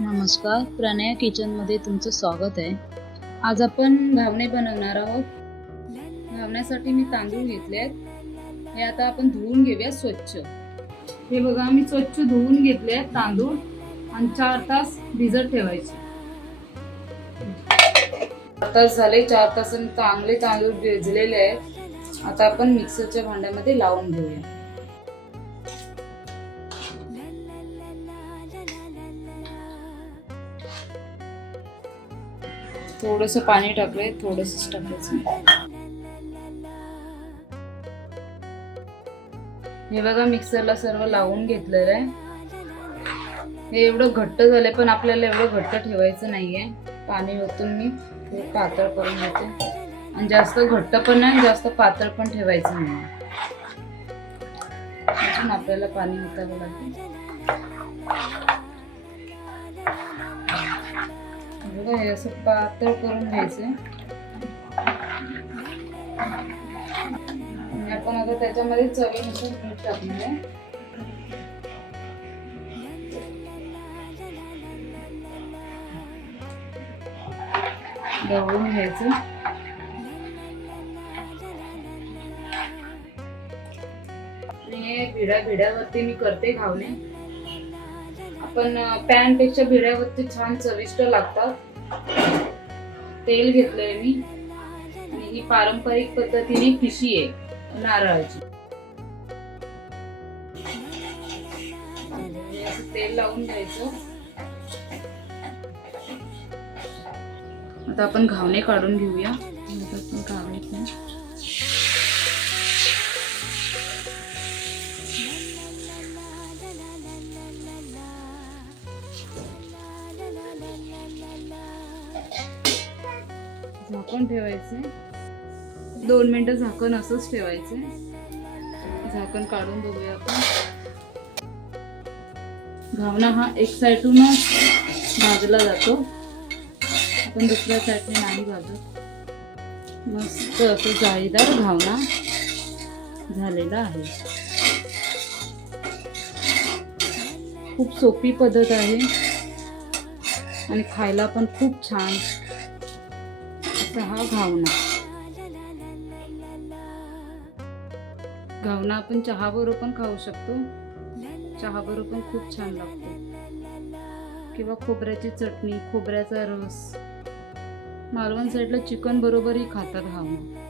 नमस्कार, प्रणया किचनमध्ये तुमचं स्वागत आहे. आज आपण घावणे बनवणार आहोत. घावण्यासाठी मी तांदूळ घेतले आहेत. हे आता आपण धुवून घेऊया स्वच्छ. हे बघा, मी स्वच्छ धुवून घेतले आहेत तांदूळ आणि 4 तास भिजत ठेवायचे. 4 तास झाले. 4 तासांनी चांगले तांदूळ भिजलेले आहेत. आता आपण मिक्सरच्या भांड्यामध्ये लावून घेऊया. थोडंसं पाणी टाकले, थोडंसंच टाकायचं. हे बघा, मिक्सरला सर्व लावून घेतलेलं आहे. हे एवढं घट्ट झालंय, पण आपल्याला एवढं घट्ट ठेवायचं नाहीये. पाणी ओतून मी हे पातळ करून घेते. आणि जास्त घट्ट पण नाही, जास्त पातळ पण ठेवायचं नाही. अजून आपल्याला पाणी ओतावं लागेल. बघा, हे असं पातळ करून घ्यायचं. आपण आता त्याच्यामध्ये चवीनुसार मीठ टाकणार आहे. ढवळून घ्यायचं. हे भिड्यावरती मी करते घावणे. आपण पॅन पेक्षा भिड्यावरती छान चविष्ट लागतात. तेल घेतलंय मी आणि ही पारंपरिक पद्धतीने पिशी आहे नारळाची. असं तेल लावून घ्यायचं. आता आपण घावणे काढून घेऊया. झाकण ठेवायचे. 2 मिनिटं झाकण असंच ठेवायचे. झाकण काढून बघूया आपण. घावणा हा एक साईडूनच भाजला जातो, आपण दुसऱ्या साईडने नाही भाजत. मस्त असं जाळीदार घावणा झालेला आहे. खूप सोपी पद्धत आहे आणि खायला पण खूप छान असा हा घावणा. घावणा आपण चहाबरोबर पण खाऊ शकतो. चहाबरोबर पण खूप छान लागतो. किंवा खोबऱ्याची चटणी, खोबऱ्याचा रस. मालवण साईडला चिकन बरोबरही खातात घावणा.